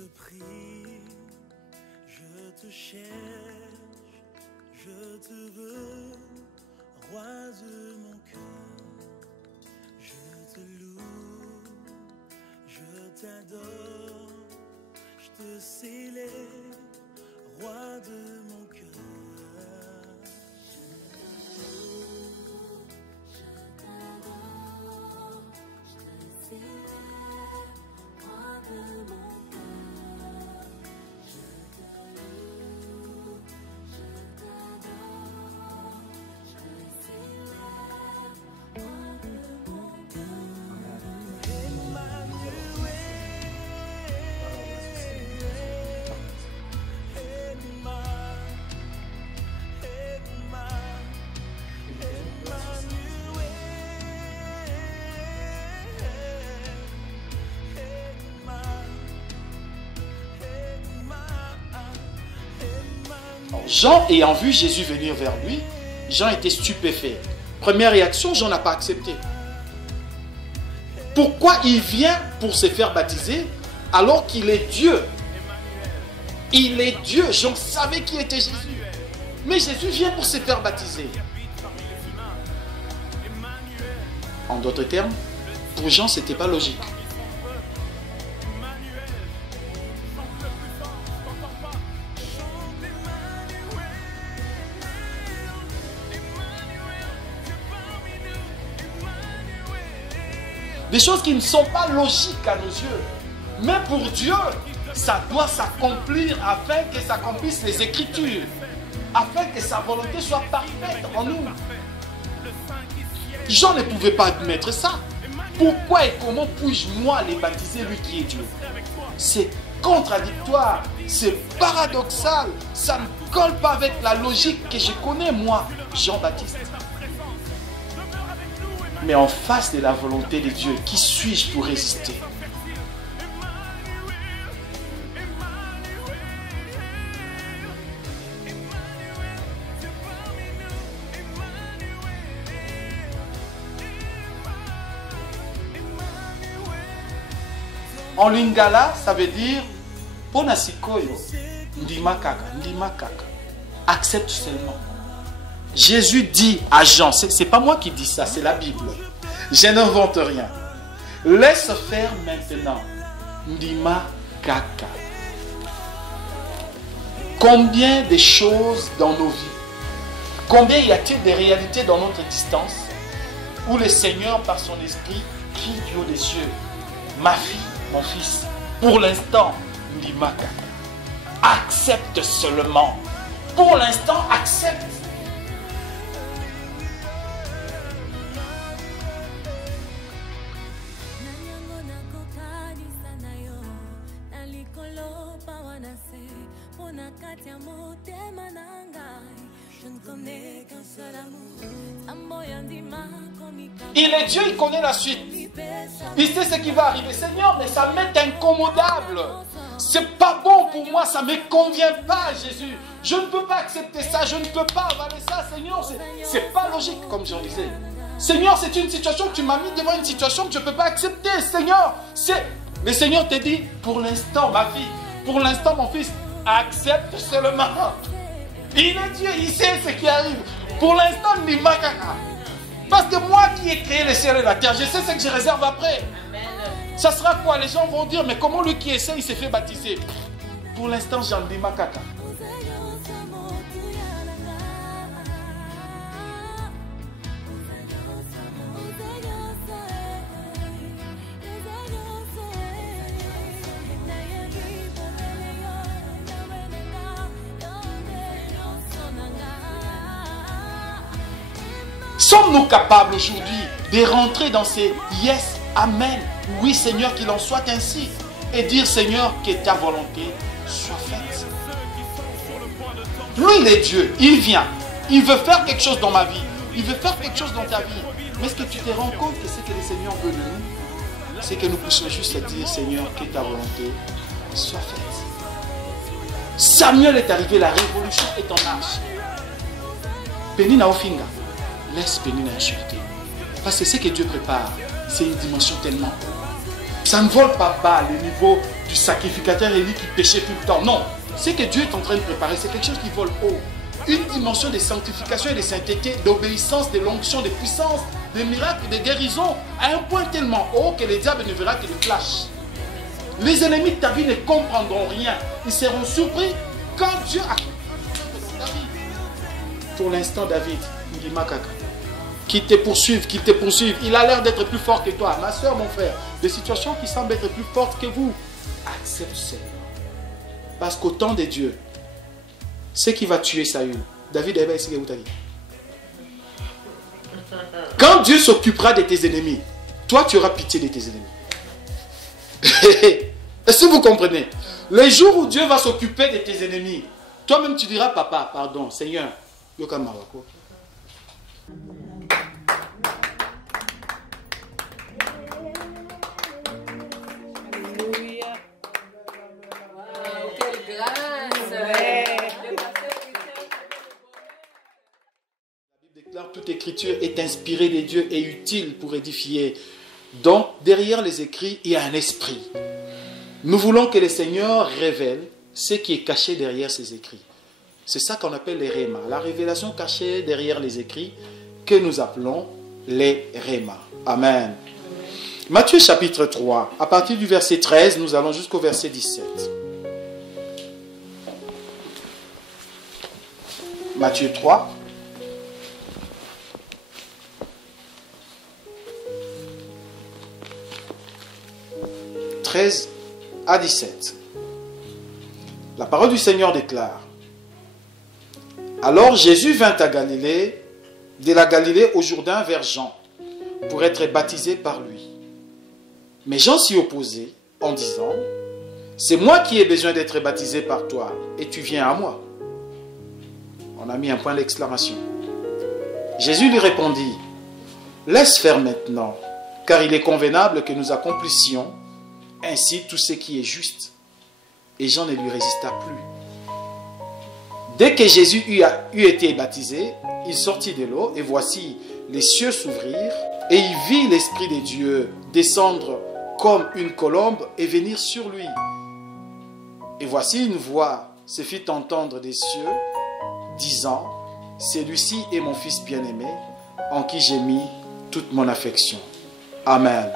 te prie, je te cherche, je te veux, roi de mon cœur. Je te loue, je t'adore, je te célèbre, roi de mon cœur. Je t'adore, je te célèbre, roi de mon cœur. Jean, ayant vu Jésus venir vers lui, Jean était stupéfait. Première réaction, Jean n'a pas accepté. Pourquoi il vient pour se faire baptiser alors qu'il est Dieu? Il est Dieu. Jean savait qui était Jésus. Mais Jésus vient pour se faire baptiser. En d'autres termes, pour Jean, ce n'était pas logique. Des choses qui ne sont pas logiques à nos yeux. Mais pour Dieu, ça doit s'accomplir afin que s'accomplissent les Écritures. Afin que sa volonté soit parfaite en nous. Jean ne pouvait pas admettre ça. Pourquoi et comment puis-je moi les baptiser, lui qui est Dieu? C'est contradictoire, c'est paradoxal. Ça ne colle pas avec la logique que je connais moi, Jean-Baptiste. Mais en face de la volonté de Dieu, qui suis-je pour résister? En lingala, ça veut dire Pona sikoyo, ndima kaka. Accepte seulement. Jésus dit à Jean, c'est pas moi qui dis ça, c'est la Bible. Je n'invente rien. Laisse faire maintenant. Ndima kaka. Combien de choses dans nos vies, combien y a-t-il de réalités dans notre existence où le Seigneur, par son esprit, crie du haut des cieux, ma fille, mon fils, pour l'instant, ndima kaka. Accepte seulement. Pour l'instant, accepte. Il est Dieu, il connaît la suite. Il sait ce qui va arriver. Seigneur, mais ça m'est incommodable. C'est pas bon pour moi, ça ne me convient pas, Jésus. Je ne peux pas accepter ça, je ne peux pas avaler ça, Seigneur. C'est pas logique, comme je disais. Seigneur, c'est une situation que tu m'as mis devant une situation que je ne peux pas accepter, Seigneur. Le Seigneur te dit, pour l'instant, ma fille, pour l'instant, mon fils, accepte seulement. Il est Dieu, il sait ce qui arrive. Pour l'instant, ndima kaka. Parce que moi qui ai créé les cieux et la terre, je sais ce que je réserve après. Ça sera quoi? Les gens vont dire, mais comment lui qui essaie, il s'est fait baptiser? Pour l'instant, j'en ndima kaka. Sommes-nous capables aujourd'hui de rentrer dans ces yes, amen, oui Seigneur, qu'il en soit ainsi, et dire Seigneur, que ta volonté soit faite? Lui, il est Dieu, il vient, il veut faire quelque chose dans ma vie, il veut faire quelque chose dans ta vie. Mais est-ce que tu te rends compte que ce que le Seigneur veut de nous, c'est que nous puissions juste dire Seigneur, que ta volonté soit faite? Samuel est arrivé, la révolution est en marche. Penina Ofinga. Laisse bénir la charité. Parce que ce que Dieu prépare, c'est une dimension tellement haute. Ça ne vole pas bas le niveau du sacrificateur Élie qui péchait tout le temps. Non, ce que Dieu est en train de préparer, c'est quelque chose qui vole haut. Une dimension de sanctification et de sainteté, d'obéissance, de l'onction, de puissance, de miracles, de guérison, à un point tellement haut que le diable ne verra que le flash. Les ennemis de ta vie ne comprendront rien. Ils seront surpris quand Dieu a... Pour l'instant, David, il dit Makaka, qu'il te poursuive, qu'il te poursuive. Il a l'air d'être plus fort que toi. Ma soeur, mon frère, des situations qui semblent être plus fortes que vous, accepte Seigneur. Parce qu'au temps de Dieu, ce qui va tuer Saül, David avait essayé où t'as dit. Quand Dieu s'occupera de tes ennemis, toi tu auras pitié de tes ennemis. Est-ce que vous comprenez? Les jours où Dieu va s'occuper de tes ennemis, toi-même tu diras papa, pardon, Seigneur, Yokamawako. Toute écriture est inspirée de Dieu et utile pour édifier. Donc, derrière les écrits, il y a un esprit. Nous voulons que le Seigneur révèle ce qui est caché derrière ces écrits. C'est ça qu'on appelle les rémas. La révélation cachée derrière les écrits que nous appelons les rémas. Amen. Matthieu chapitre 3, à partir du verset 13, nous allons jusqu'au verset 17. Matthieu 3. « 13 à 17. La parole du Seigneur déclare: Alors Jésus vint à Galilée, de la Galilée au Jourdain vers Jean, pour être baptisé par lui. Mais Jean s'y opposait en disant: C'est moi qui ai besoin d'être baptisé par toi, et tu viens à moi. On a mis un point d'exclamation. Jésus lui répondit: Laisse faire maintenant, car il est convenable que nous accomplissions ainsi tout ce qui est juste. Et Jean ne lui résista plus. Dès que Jésus eut été baptisé, il sortit de l'eau, et voici, les cieux s'ouvrirent, et il vit l'Esprit de Dieu descendre comme une colombe et venir sur lui. Et voici une voix se fit entendre des cieux, disant: Celui-ci est mon Fils bien-aimé, en qui j'ai mis toute mon affection. Amen.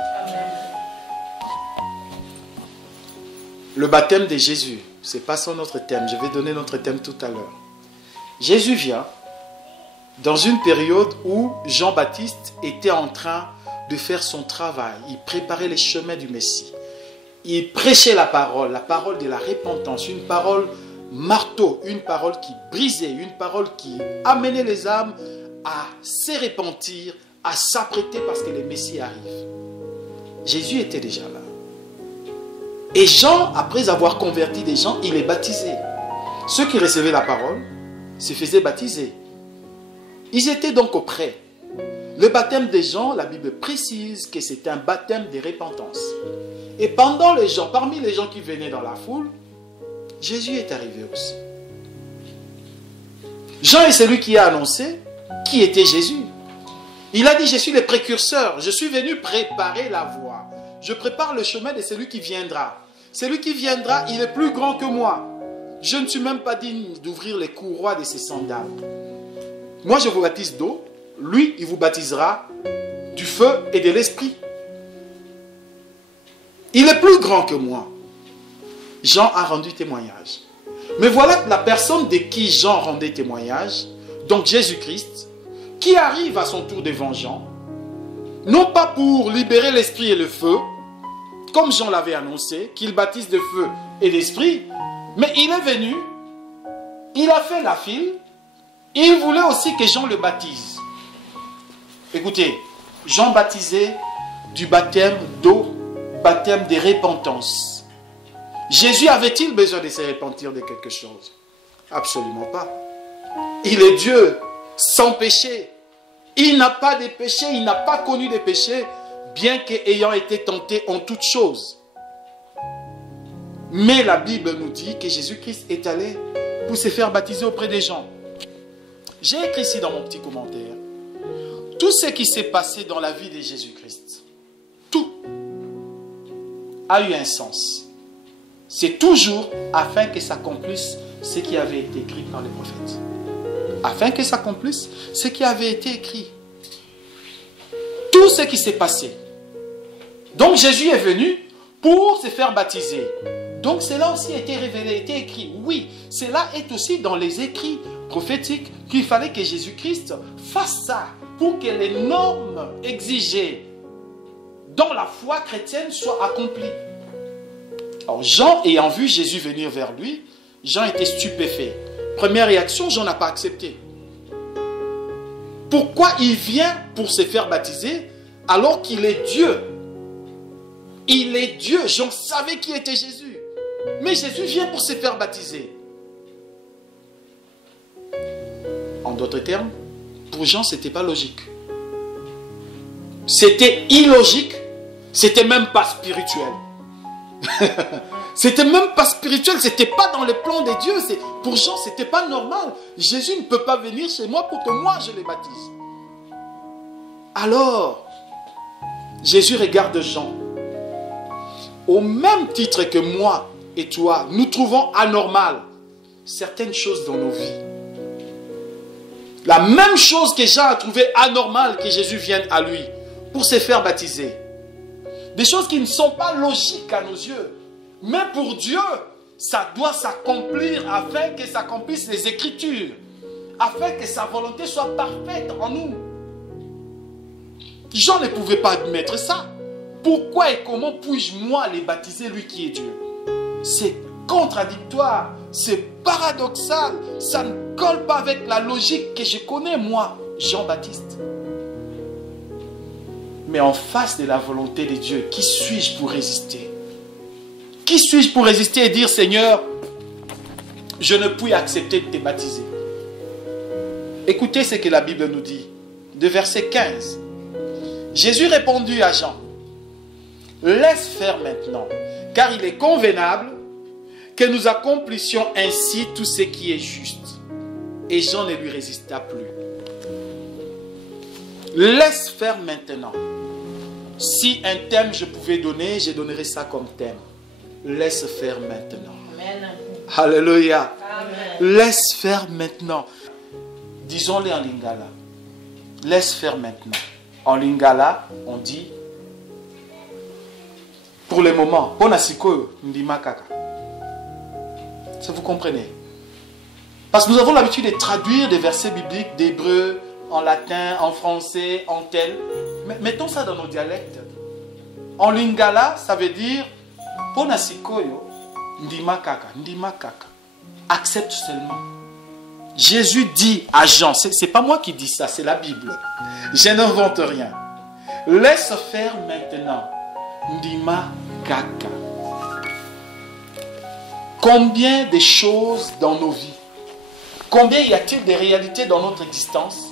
Le baptême de Jésus, ce n'est pas ça notre thème. Je vais donner notre thème tout à l'heure. Jésus vient dans une période où Jean-Baptiste était en train de faire son travail. Il préparait les chemins du Messie. Il prêchait la parole de la repentance, une parole marteau, une parole qui brisait, une parole qui amenait les âmes à se repentir, à s'apprêter parce que le Messie arrive. Jésus était déjà là. Et Jean, après avoir converti des gens, il est baptisé. Ceux qui recevaient la parole se faisaient baptiser. Ils étaient donc auprès. Le baptême des gens, la Bible précise que c'est un baptême de repentance. Et parmi les gens qui venaient dans la foule, Jésus est arrivé aussi. Jean est celui qui a annoncé qui était Jésus. Il a dit: je suis le précurseur, je suis venu préparer la voie. Je prépare le chemin de celui qui viendra. Celui qui viendra, il est plus grand que moi. Je ne suis même pas digne d'ouvrir les courroies de ses sandales. Moi, je vous baptise d'eau. Lui, il vous baptisera du feu et de l'esprit. Il est plus grand que moi. Jean a rendu témoignage. Mais voilà la personne de qui Jean rendait témoignage, donc Jésus-Christ, qui arrive à son tour devant Jean, non pas pour libérer l'esprit et le feu, comme Jean l'avait annoncé, qu'il baptise de feu et d'esprit, mais il est venu, il a fait la file, et il voulait aussi que Jean le baptise. Écoutez, Jean baptisait du baptême d'eau, baptême de repentance. Jésus avait-il besoin de se repentir de quelque chose? Absolument pas. Il est Dieu, sans péché. Il n'a pas de péché, il n'a pas connu de péché, bien qu'ayant été tenté en toutes choses. Mais la Bible nous dit que Jésus-Christ est allé pour se faire baptiser auprès des gens. J'ai écrit ici dans mon petit commentaire tout ce qui s'est passé dans la vie de Jésus-Christ. Tout. a eu un sens. C'est toujours afin que s'accomplisse ce qui avait été écrit par les prophètes. Afin que s'accomplisse ce qui avait été écrit. Tout ce qui s'est passé. Donc Jésus est venu pour se faire baptiser. Donc cela aussi a été révélé, a été écrit. Oui, cela est aussi dans les écrits prophétiques qu'il fallait que Jésus-Christ fasse ça pour que les normes exigées dans la foi chrétienne soient accomplies. Alors Jean, ayant vu Jésus venir vers lui, Jean était stupéfait. Première réaction, Jean n'a pas accepté. Pourquoi il vient pour se faire baptiser alors qu'il est Dieu? Il est Dieu. Jean savait qui était Jésus. Mais Jésus vient pour se faire baptiser. En d'autres termes, pour Jean, ce n'était pas logique. C'était illogique. C'était même pas spirituel. C'était même pas spirituel. C'était pas dans les plans de Dieu. Pour Jean, c'était pas normal. Jésus ne peut pas venir chez moi pour que moi je les baptise. Alors, Jésus regarde Jean. Au même titre que moi et toi, nous trouvons anormal certaines choses dans nos vies. La même chose que Jean a trouvé anormal que Jésus vienne à lui pour se faire baptiser. Des choses qui ne sont pas logiques à nos yeux. Mais pour Dieu, ça doit s'accomplir afin que s'accomplissent les Écritures. Afin que sa volonté soit parfaite en nous. Jean ne pouvait pas admettre ça. Pourquoi et comment puis-je moi les baptiser, lui qui est Dieu? C'est contradictoire, c'est paradoxal, ça ne colle pas avec la logique que je connais moi, Jean-Baptiste. Mais en face de la volonté de Dieu, qui suis-je pour résister? Qui suis-je pour résister et dire, Seigneur, je ne puis accepter de te baptiser? Écoutez ce que la Bible nous dit, de verset 15. Jésus répondit à Jean, laisse faire maintenant, car il est convenable que nous accomplissions ainsi tout ce qui est juste. Et Jean ne lui résista plus. Laisse faire maintenant. Si un thème je pouvais donner, je donnerais ça comme thème. Laisse faire maintenant. Amen. Alléluia. Amen. Laisse faire maintenant. Disons-le en lingala. Laisse faire maintenant. En lingala, on dit pour le moment, ponasiko ndima kaka. Ça vous comprenez? Parce que nous avons l'habitude de traduire des versets bibliques d'hébreu en latin, en français, en tel. Mettons ça dans nos dialectes. En lingala, ça veut dire ponasiko ndima kaka. Accepte seulement. Jésus dit à Jean, c'est pas moi qui dis ça, c'est la Bible. Je n'invente rien. Laisse faire maintenant. Ndima kaka. Combien de choses dans nos vies, combien y a-t-il de réalités dans notre existence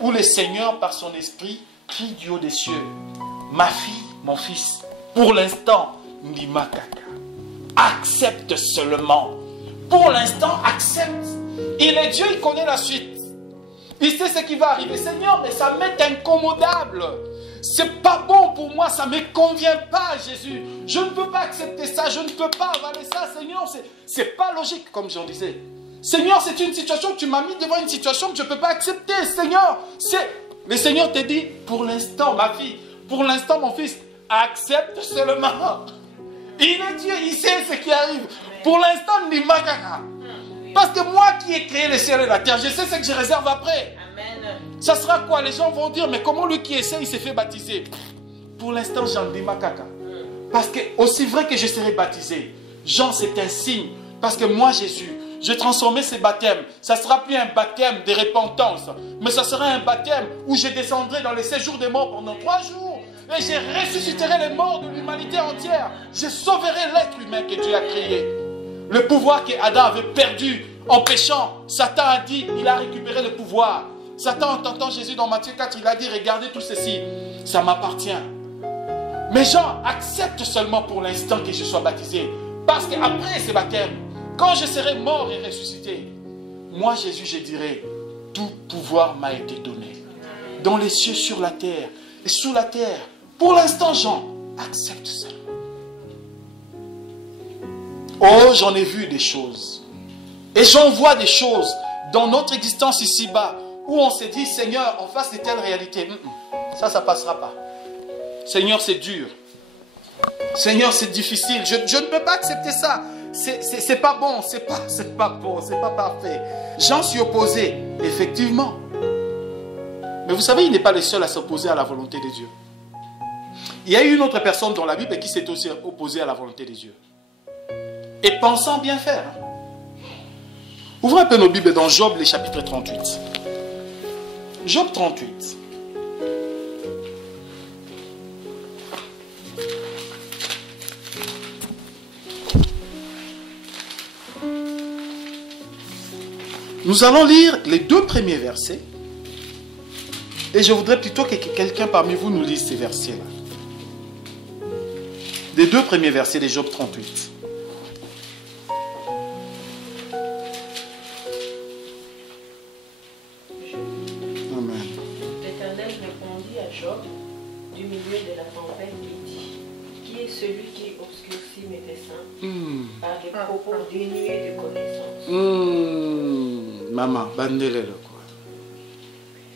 où le Seigneur par son esprit crie du haut des cieux, ma fille, mon fils, pour l'instant, ndima kaka. Accepte seulement. Pour l'instant, accepte. Il est Dieu, il connaît la suite. Il sait ce qui va arriver. Seigneur, mais ça m'est incommodable. C'est pas bon pour moi, ça ne me convient pas, Jésus. Je ne peux pas accepter ça, je ne peux pas avaler ça, Seigneur. C'est pas logique, comme j'en disais. Seigneur, c'est une situation que tu m'as mis devant une situation que je ne peux pas accepter, Seigneur. Le Seigneur te dit, pour l'instant, ma fille, pour l'instant, mon fils, accepte seulement. Il est Dieu, il sait ce qui arrive. Pour l'instant, ni makaka. Parce que moi qui ai créé le ciel et la terre, je sais ce que je réserve après. Amen. Ça sera quoi? Les gens vont dire, mais comment lui qui essaie, il s'est fait baptiser? Pour l'instant, j'en dis ma caca. Parce que aussi vrai que je serai baptisé, Jean, c'est un signe. Parce que moi, Jésus, je transformais ce baptême. Ça ne sera plus un baptême de repentance, mais ça sera un baptême où je descendrai dans les séjours des morts pendant 3 jours. Et je ressusciterai les morts de l'humanité entière. Je sauverai l'être humain que Dieu a créé. Le pouvoir que Adam avait perdu en péchant, Satan a dit, il a récupéré le pouvoir. Satan, en entendant Jésus dans Matthieu 4, il a dit, regardez tout ceci, ça m'appartient. Mais Jean, accepte seulement pour l'instant que je sois baptisé. Parce qu'après ce baptême, quand je serai mort et ressuscité, moi Jésus, je dirai, tout pouvoir m'a été donné. Dans les cieux, sur la terre et sous la terre. Pour l'instant, Jean, accepte seulement. Oh, j'en ai vu des choses. Et j'en vois des choses dans notre existence ici-bas où on s'est dit, Seigneur, en face de telle réalité, ça ne passera pas. Seigneur, c'est dur. Seigneur, c'est difficile. Je ne peux pas accepter ça. C'est pas bon, c'est pas bon, c'est pas parfait. J'en suis opposé, effectivement. Mais vous savez, il n'est pas le seul à s'opposer à la volonté de Dieu. Il y a eu une autre personne dans la Bible qui s'est aussi opposée à la volonté de Dieu. Et pensant bien faire. Ouvrez un peu nos Bibles dans Job, les chapitres 38. Job 38. Nous allons lire les 2 premiers versets. Et je voudrais plutôt que quelqu'un parmi vous nous lise ces versets-là. Les 2 premiers versets de Job 38. Amen. L'Éternel répondit à Job du milieu de la tempête et dit, qui est celui qui obscurcit mes desseins par des propos dénués de connaissance? Maman, bandez-le quoi.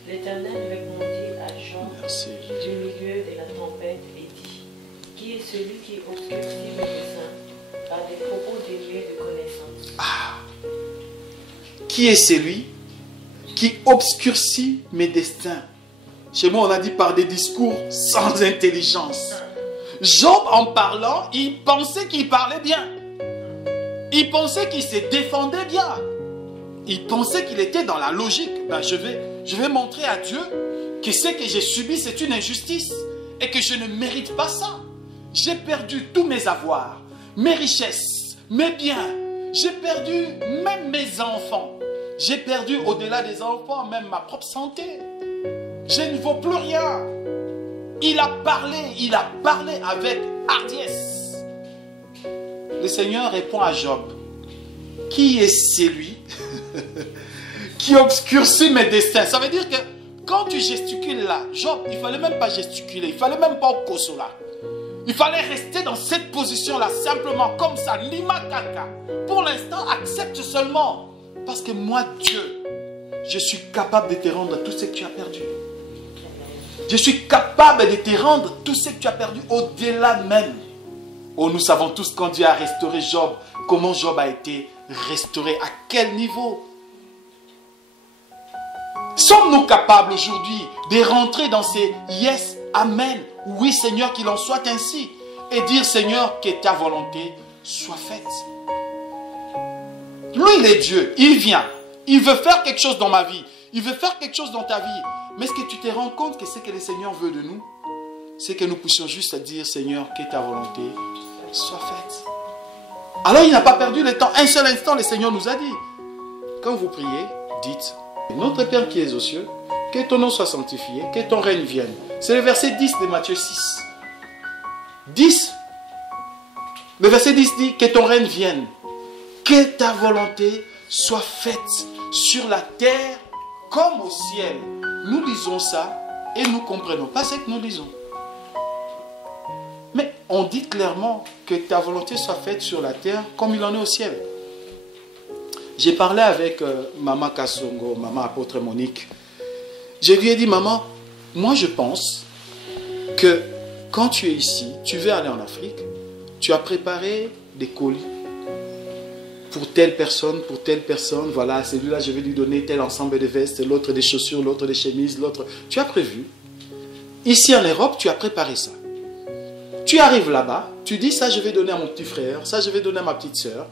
L'Éternel répondit à Job Merci. du milieu de la tempête et dit, qui est celui qui obscurcit mes desseins par des propos dénués de connaissance? Qui est celui qui obscurcit mes destins? Chez moi, on a dit par des discours sans intelligence. Job, en parlant, il pensait qu'il parlait bien. Il pensait qu'il se défendait bien. Il pensait qu'il était dans la logique. Ben, je vais montrer à Dieu que ce que j'ai subi, c'est une injustice et que je ne mérite pas ça. J'ai perdu tous mes avoirs, mes richesses, mes biens. J'ai perdu même mes enfants. J'ai perdu au-delà des enfants, même ma propre santé. Je ne vaux plus rien. Il a parlé avec hardiesse. Le Seigneur répond à Job. Qui est celui qui obscurcit mes destins? Ça veut dire que quand tu gesticules là, Job, il ne fallait même pas gesticuler, il ne fallait même pas au là. Il fallait rester dans cette position-là, simplement comme ça, lima kaka. Pour l'instant, accepte seulement. Parce que moi, Dieu, je suis capable de te rendre tout ce que tu as perdu. Je suis capable de te rendre tout ce que tu as perdu au-delà même. Oh, nous savons tous quand Dieu a restauré Job, comment Job a été restauré, à quel niveau. Sommes-nous capables aujourd'hui de rentrer dans ces yes, amen, oui Seigneur, qu'il en soit ainsi, et dire Seigneur, que ta volonté soit faite. Lui, il est Dieu, il vient, il veut faire quelque chose dans ma vie, il veut faire quelque chose dans ta vie. Mais est-ce que tu te rends compte que ce que le Seigneur veut de nous, c'est que nous puissions juste dire Seigneur, que ta volonté soit faite. Alors il n'a pas perdu le temps. Un seul instant, le Seigneur nous a dit, quand vous priez, dites, notre Père qui es aux cieux, que ton nom soit sanctifié, que ton règne vienne. C'est le verset 10 de Matthieu 6. 10. Le verset 10 dit, que ton règne vienne, que ta volonté soit faite sur la terre comme au ciel. Nous lisons ça et nous comprenons pas ce que nous lisons. Mais on dit clairement que ta volonté soit faite sur la terre comme il en est au ciel. J'ai parlé avec Maman Kassongo, Maman Apôtre Monique. Je lui ai dit, Maman, moi je pense que quand tu es ici, tu veux aller en Afrique, tu as préparé des colis pour telle personne, voilà, celui-là je vais lui donner tel ensemble de vestes, l'autre des chaussures, l'autre des chemises, l'autre... Tu as prévu. Ici en Europe, tu as préparé ça. Tu arrives là-bas, tu dis ça je vais donner à mon petit frère, ça je vais donner à ma petite soeur.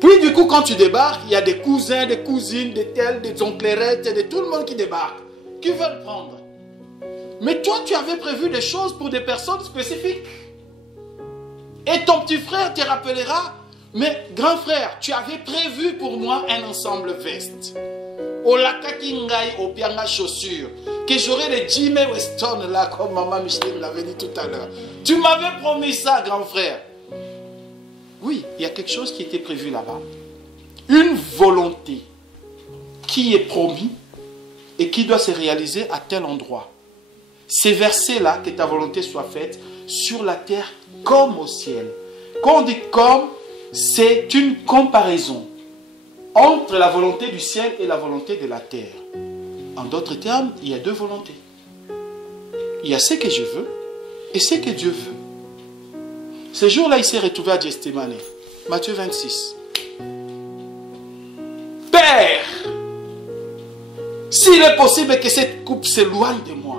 Puis du coup quand tu débarques, il y a des cousins, des cousines, des tels, des onclerettes, de tout le monde qui débarque, qui veulent prendre. Mais toi tu avais prévu des choses pour des personnes spécifiques. Et ton petit frère te rappellera, mais grand frère, tu avais prévu pour moi un ensemble veste. Au lakakingai, au pianga chaussures. Que j'aurais les Jimmy Weston là, comme maman Micheline l'avait dit tout à l'heure. Tu m'avais promis ça, grand frère. Oui, il y a quelque chose qui était prévu là-bas. Une volonté qui est promise et qui doit se réaliser à tel endroit. Ces versets-là, que ta volonté soit faite sur la terre comme au ciel. Quand on dit comme, c'est une comparaison entre la volonté du ciel et la volonté de la terre. En d'autres termes, il y a deux volontés. Il y a ce que je veux et ce que Dieu veut. Ce jour-là, il s'est retrouvé à Gethsémani. Matthieu 26. Père, s'il est possible que cette coupe s'éloigne de moi,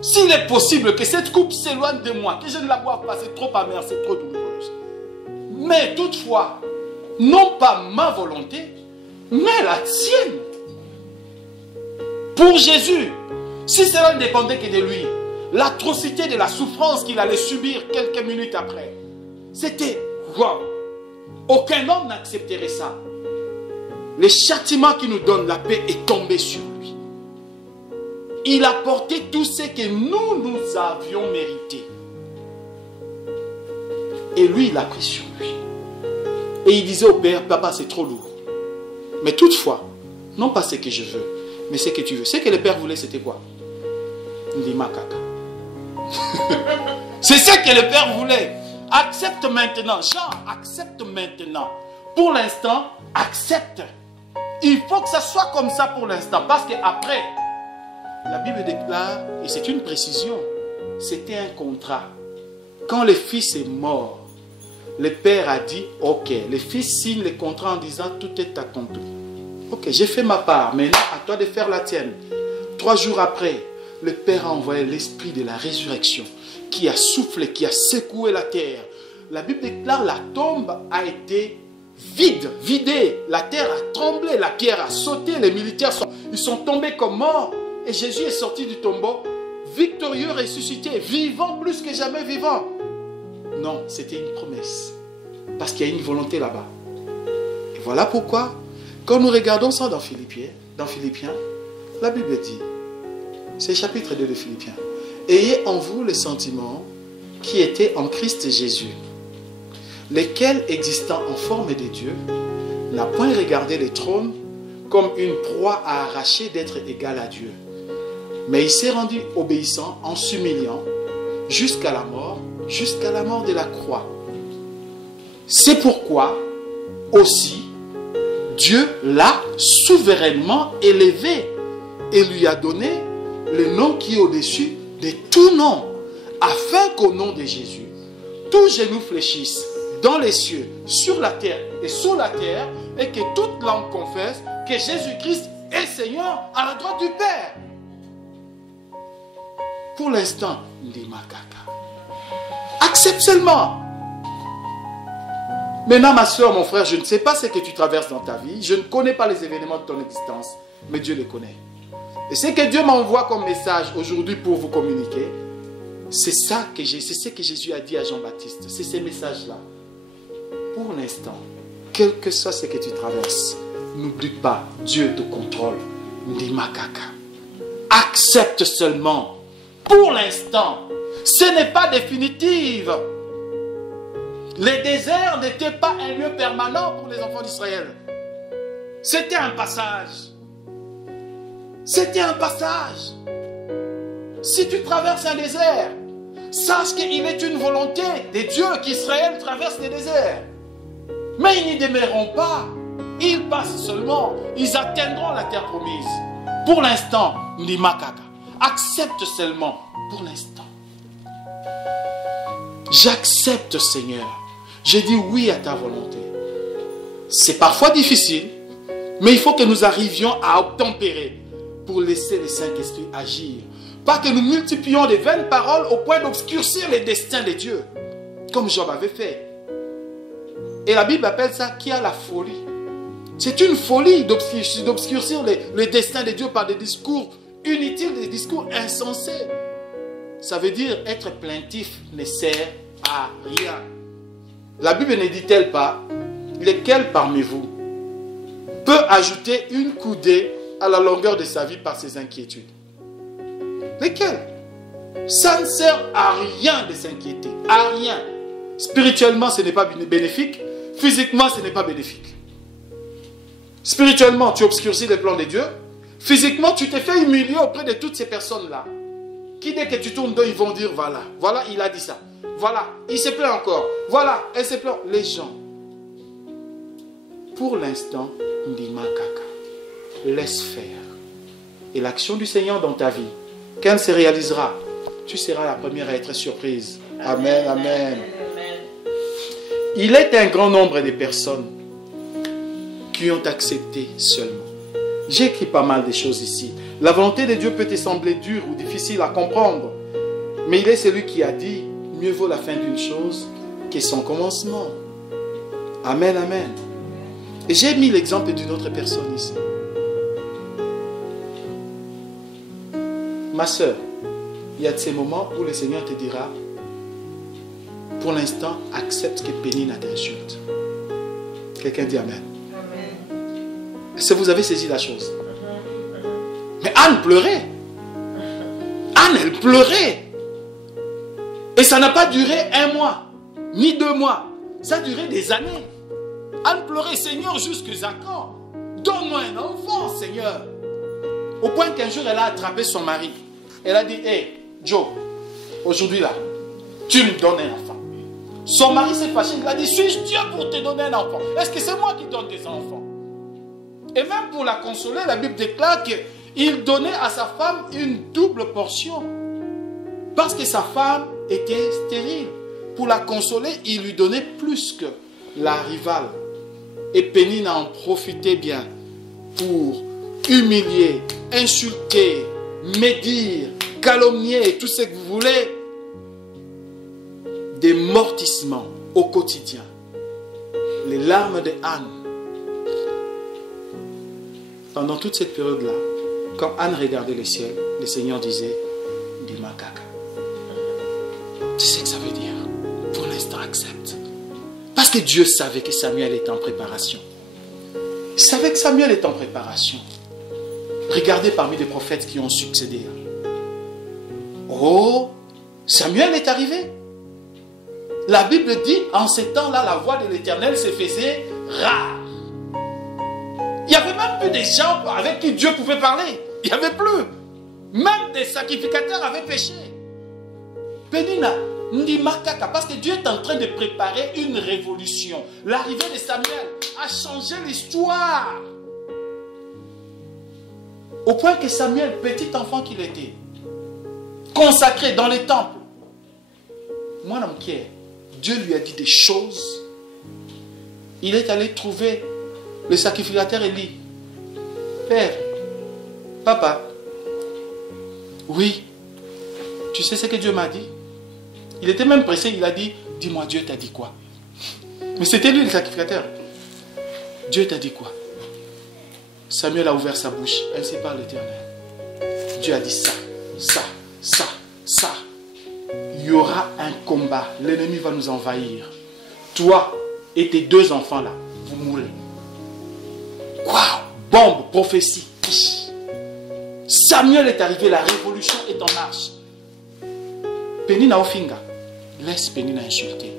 s'il est possible que cette coupe s'éloigne de moi, que je ne la boive pas, c'est trop amer, c'est trop douloureuse. Mais toutefois, non pas ma volonté, mais la tienne. Pour Jésus, si cela ne dépendait que de lui, l'atrocité de la souffrance qu'il allait subir quelques minutes après, c'était wow. Aucun homme n'accepterait ça. Le châtiment qui nous donne la paix est tombé sur lui. Il a porté tout ce que nous avions mérité. Et lui, il a pris sur lui. Et il disait au Père, papa, c'est trop lourd. Mais toutefois, non pas ce que je veux, mais ce que tu veux. Ce que le Père voulait, c'était quoi? Ndima kaka. C'est ce que le Père voulait. Accepte maintenant. Jean, accepte maintenant. Pour l'instant, accepte. Il faut que ça soit comme ça pour l'instant. Parce qu'après, la Bible déclare, et c'est une précision, c'était un contrat. Quand le fils est mort, le père a dit, ok, le fils signe le contrat en disant, tout est accompli. Ok, j'ai fait ma part, maintenant à toi de faire la tienne. 3 jours après, le père a envoyé l'esprit de la résurrection qui a soufflé, qui a secoué la terre. La Bible déclare, la tombe a été vidée, la terre a tremblé, la pierre a sauté, les militaires ils sont tombés comme morts. Et Jésus est sorti du tombeau, victorieux, ressuscité, vivant plus que jamais vivant. Non, c'était une promesse. Parce qu'il y a une volonté là-bas. Et voilà pourquoi, quand nous regardons ça dans Philippiens, la Bible dit, c'est le chapitre 2 de Philippiens, ayez en vous le sentiment qui était en Christ Jésus, lequel, existant en forme de Dieu, n'a point regardé le trône comme une proie à arracher d'être égal à Dieu. Mais il s'est rendu obéissant en s'humiliant jusqu'à la mort de la croix. C'est pourquoi aussi Dieu l'a souverainement élevé et lui a donné le nom qui est au-dessus de tout nom, afin qu'au nom de Jésus, tout genou fléchisse dans les cieux, sur la terre et sous la terre, et que toute langue confesse que Jésus-Christ est Seigneur à la droite du Père. Pour l'instant, accepte seulement. Maintenant, ma soeur, mon frère, je ne sais pas ce que tu traverses dans ta vie. Je ne connais pas les événements de ton existence, mais Dieu les connaît. Et ce que Dieu m'envoie comme message aujourd'hui pour vous communiquer, c'est ce que Jésus a dit à Jean-Baptiste. C'est ces messages-là. Pour l'instant, quel que soit ce que tu traverses, n'oublie pas, Dieu te contrôle. Ndimakaka. Accepte seulement. Pour l'instant, ce n'est pas définitif. Le désert n'était pas un lieu permanent pour les enfants d'Israël. C'était un passage. C'était un passage. Si tu traverses un désert, sache qu'il est une volonté de Dieu qu'Israël traverse les déserts. Mais ils n'y demeureront pas. Ils passent seulement. Ils atteindront la terre promise. Pour l'instant, Ndimakaka. Accepte seulement. Pour l'instant. J'accepte, Seigneur. Je dis oui à ta volonté. C'est parfois difficile, mais il faut que nous arrivions à obtempérer pour laisser le Saint-Esprit agir. Pas que nous multiplions les vaines paroles au point d'obscurcir les destins de Dieu, comme Job avait fait. Et la Bible appelle ça qui a la folie. C'est une folie d'obscurcir les destins de Dieu par des discours inutiles, des discours insensés. Ça veut dire être plaintif ne sert à rien. La Bible ne dit-elle pas, lequel parmi vous peut ajouter une coudée à la longueur de sa vie par ses inquiétudes? Lesquels? Ça ne sert à rien de s'inquiéter, à rien. Spirituellement, ce n'est pas bénéfique. Physiquement, ce n'est pas bénéfique. Spirituellement, tu obscurcis les plans de Dieu. Physiquement, tu te fais humilier auprès de toutes ces personnes-là. Qui dès que tu tournes d'eux, ils vont dire, voilà, il a dit ça. Voilà, il se plaint encore. Voilà, elle se plaint. Les gens, pour l'instant, Ndima Kaka, laisse faire. Et l'action du Seigneur dans ta vie, quand elle se réalisera, tu seras la première à être surprise. Amen, amen. Il est un grand nombre de personnes qui ont accepté seulement. J'ai écrit pas mal de choses ici. La volonté de Dieu peut te sembler dure ou difficile à comprendre. Mais il est celui qui a dit, mieux vaut la fin d'une chose que son commencement. Amen, amen. Et j'ai mis l'exemple d'une autre personne ici. Ma soeur, il y a de ces moments où le Seigneur te dira, pour l'instant, accepte que Pénina t'insulte. Quelqu'un dit Amen. Est-ce que vous avez saisi la chose? Mais Anne pleurait. Anne, elle pleurait. Et ça n'a pas duré 1 mois, ni 2 mois. Ça a duré des années. Anne pleurait, Seigneur, jusqu'à quand? Donne-moi un enfant, Seigneur. Au point qu'un jour, elle a attrapé son mari. Elle a dit, hé, Joe, aujourd'hui là, tu me donnes un enfant. Son mari s'est fâché, il a dit, suis-je Dieu pour te donner un enfant? Est-ce que c'est moi qui donne des enfants? Et même pour la consoler, la Bible déclare qu'il donnait à sa femme une double portion. Parce que sa femme était stérile. Pour la consoler, il lui donnait plus que la rivale. Et Pénina en profitait bien pour humilier, insulter, médire, calomnier, tout ce que vous voulez. Des mortissements au quotidien. Les larmes de Anne. Pendant toute cette période-là, quand Anne regardait le ciel, le Seigneur disait, Ndima Kaka. Tu sais ce que ça veut dire? Pour l'instant, accepte. Parce que Dieu savait que Samuel était en préparation. Il savait que Samuel est en préparation. Regardez parmi les prophètes qui ont succédé. Oh, Samuel est arrivé. La Bible dit, en ces temps-là, la voix de l'Éternel se faisait rare. Il n'y avait même plus des gens avec qui Dieu pouvait parler. Il n'y avait plus. Même des sacrificateurs avaient péché. Pénina, Ndima Kaka, parce que Dieu est en train de préparer une révolution. L'arrivée de Samuel a changé l'histoire. Au point que Samuel, petit enfant qu'il était, consacré dans les temples, moi, Pierre, Dieu lui a dit des choses. Il est allé trouver le sacrificateur Élie. Père, papa, oui, tu sais ce que Dieu m'a dit? Il était même pressé, il a dit, dis-moi, Dieu t'a dit quoi? Mais c'était lui le sacrificateur. Dieu t'a dit quoi? Samuel a ouvert sa bouche, ainsi parle l'Éternel. Dieu a dit ça, ça, ça, ça. Il y aura un combat, l'ennemi va nous envahir. Toi et tes 2 enfants là, vous mourrez. Waouh! Bombe, prophétie. Samuel est arrivé, la révolution est en marche. Pénina Ofinga, laisse Pénina insulter.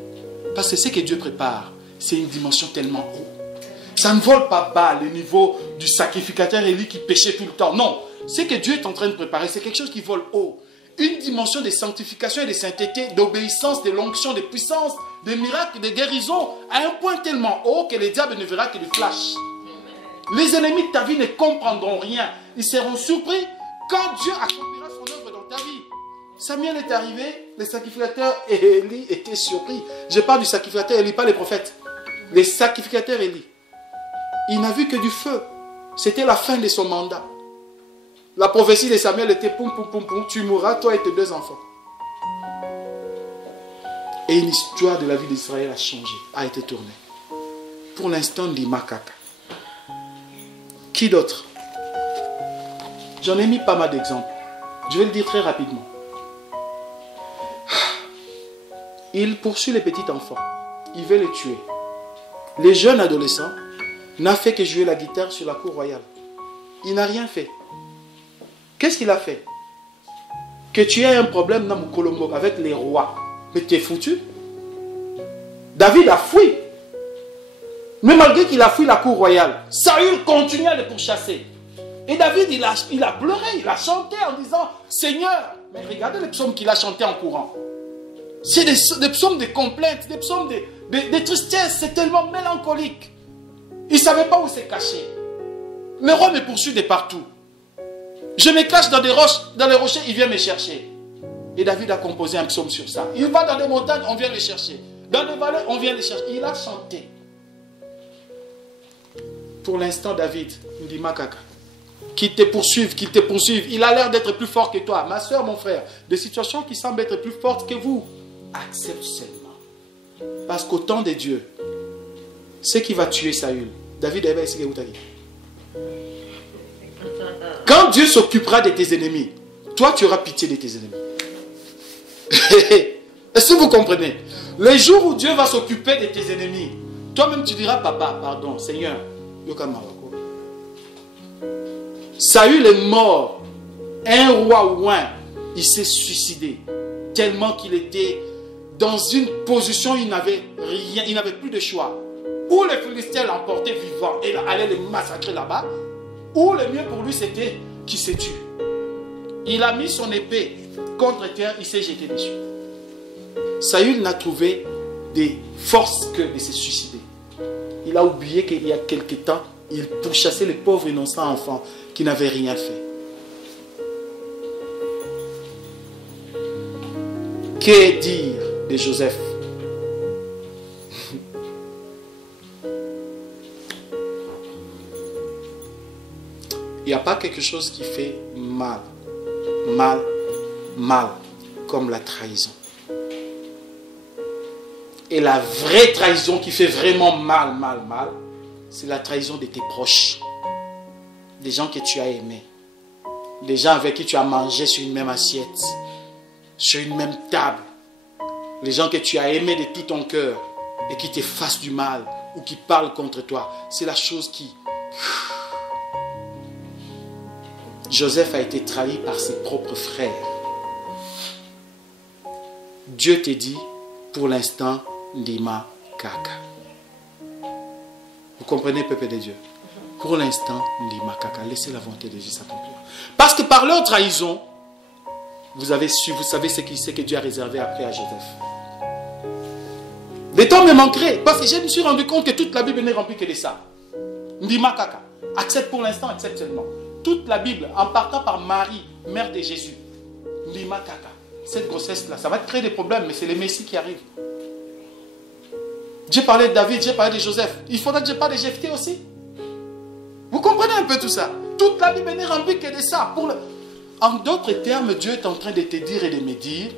Parce que ce que Dieu prépare, c'est une dimension tellement haute. Ça ne vole pas bas le niveau du sacrificateur Élie qui péchait tout le temps. Non, ce que Dieu est en train de préparer, c'est quelque chose qui vole haut. Une dimension de sanctification et de sainteté, d'obéissance, de l'onction, de puissance, de miracles, de guérison, à un point tellement haut que le diable ne verra que du flash. Les ennemis de ta vie ne comprendront rien. Ils seront surpris quand Dieu accomplira son œuvre dans ta vie. Samuel est arrivé, le sacrificateur Élie était surpris. Je parle du sacrificateur Élie, pas les prophètes. Les sacrificateurs Élie. Il n'a vu que du feu. C'était la fin de son mandat. La prophétie de Samuel était poum, poum, poum, poum, tu mourras, toi et tes 2 enfants. Et une histoire de la vie d'Israël a changé, a été tournée. Pour l'instant, Ndima Kaka. Qui d'autre? J'en ai mis pas mal d'exemples. Je vais le dire très rapidement. Il poursuit les petits enfants. Il veut les tuer. Les jeunes adolescents n'a fait que jouer la guitare sur la cour royale. Il n'a rien fait. Qu'est-ce qu'il a fait? Que tu aies un problème dans Mukolombo avec les rois. Mais tu es foutu. David a fui. Mais malgré qu'il a fui la cour royale, Saül continue à le pourchasser. Et David, il a pleuré, il a chanté en disant, Seigneur, mais regardez le psaume qu'il a chanté en courant. C'est des psaumes de complaintes, des psaumes de tristesse. C'est tellement mélancolique. Il ne savait pas où se cacher. Le roi me poursuit de partout. Je me cache dans des roches, dans les rochers, il vient me chercher. Et David a composé un psaume sur ça. Il va dans des montagnes, on vient le chercher. Dans les vallées, on vient le chercher. Il a chanté. Pour l'instant, David, il dit Makaka, qu'il te poursuive, qu'il te poursuive. Il a l'air d'être plus fort que toi. Ma soeur, mon frère, des situations qui semblent être plus fortes que vous, accepte seulement. Parce qu'au temps de Dieu, ce qui va tuer Saül, David avait essayé où t'as dit. Quand Dieu s'occupera de tes ennemis, toi tu auras pitié de tes ennemis. Est-ce que vous comprenez? Le jour où Dieu va s'occuper de tes ennemis, toi-même tu diras papa, pardon, Seigneur. Saül est mort. Un roi ouin, il s'est suicidé. Tellement qu'il était dans une position où il n'avait rien, il n'avait plus de choix. Ou les Philistins l'emportaient vivant et allaient le massacrer là-bas, ou le mieux pour lui c'était qu'il se tue. Il a mis son épée contre terre, il s'est jeté dessus. Saül n'a trouvé des forces que de se suicider. Il a oublié qu'il y a quelque temps, il pourchassait les pauvres innocents enfants qui n'avaient rien fait. Que dire de Joseph? Il n'y a pas quelque chose qui fait mal, comme la trahison. Et la vraie trahison qui fait vraiment mal, c'est la trahison de tes proches. Des gens que tu as aimés. Des gens avec qui tu as mangé sur une même assiette. Sur une même table. Les gens que tu as aimés de tout ton cœur et qui te fassent du mal ou qui parlent contre toi. C'est la chose qui... Joseph a été trahi par ses propres frères. Dieu te dit, pour l'instant, Ndima Kaka. Vous comprenez, peuple de Dieu? Pour l'instant, Ndima Kaka. Laissez la volonté de Dieu s'accomplir. Parce que par leur trahison, vous savez ce que Dieu a réservé après à Joseph. Les temps me manqueraient. Parce que je me suis rendu compte que toute la Bible n'est remplie que de ça. Ndima Kaka. Accepte pour l'instant, accepte seulement. Toute la Bible, en partant par Marie, mère de Jésus. Ndima Kaka. Cette grossesse-là, ça va te créer des problèmes, mais c'est le Messie qui arrive. J'ai parlé de David, j'ai parlé de Joseph. Il faudra que je parle de Jephthé aussi. Vous comprenez un peu tout ça? Toute la Bible n'est remplie que de ça. En d'autres termes, Dieu est en train de te dire et de me dire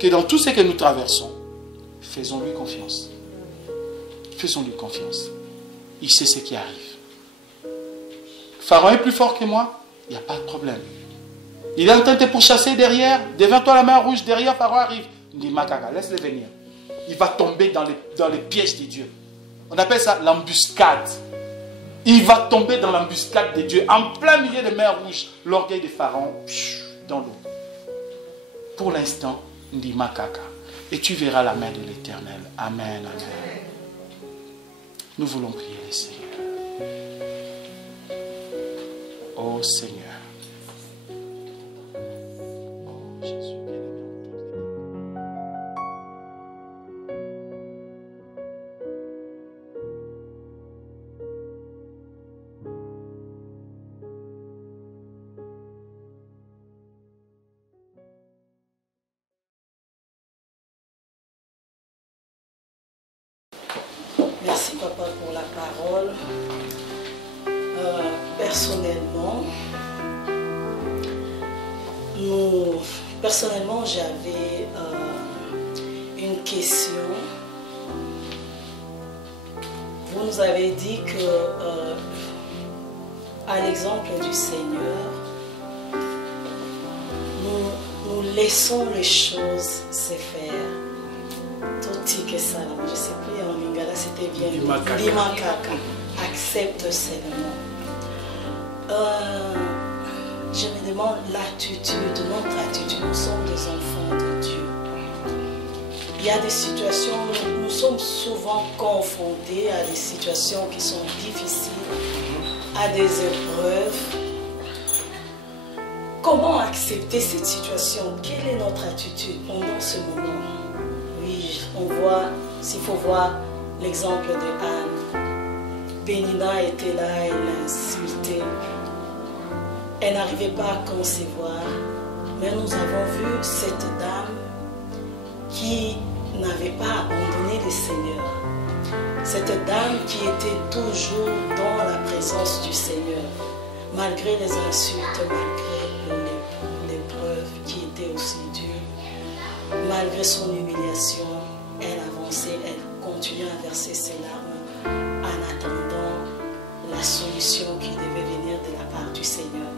que dans tout ce que nous traversons, faisons-lui confiance. Faisons-lui confiance. Il sait ce qui arrive. Pharaon est plus fort que moi, il n'y a pas de problème. Il est en train de te pourchasser derrière, devant toi la main rouge, derrière Pharaon arrive. Il dit, Makaka, laisse-le venir. Il va tomber dans les pièges de Dieu. On appelle ça l'embuscade. Il va tomber dans l'embuscade de Dieu, en plein milieu de mer rouge, l'orgueil de Pharaon, dans l'eau. Pour l'instant, dit Makaka, et tu verras la main de l'Éternel. Amen, amen. Nous voulons prier le Seigneur. Oh Seigneur. Oh Jésus. Merci papa pour la parole. Personnellement, j'avais une question. Vous nous avez dit que, à l'exemple du Seigneur, nous laissons les choses se faire. Tout que ça, je ne sais plus en lingala, c'était bien. Limakaka. Accepte seulement. Je me demande l'attitude, notre attitude. Nous sommes des enfants de Dieu. Il y a des situations où nous sommes souvent confrontés à des situations qui sont difficiles, à des épreuves. Comment accepter cette situation? Quelle est notre attitude pendant ce moment? Oui, on voit, s'il faut voir l'exemple de Anne. Pénina était là, elle l'insultait. Elle n'arrivait pas à concevoir. Mais nous avons vu cette dame qui n'avait pas abandonné le Seigneur. Cette dame qui était toujours dans la présence du Seigneur, malgré les insultes, malgré l'épreuve qui était aussi dure, malgré son humiliation, elle avançait, elle continuait à verser ses larmes en attendant la solution qui devait venir de la part du Seigneur.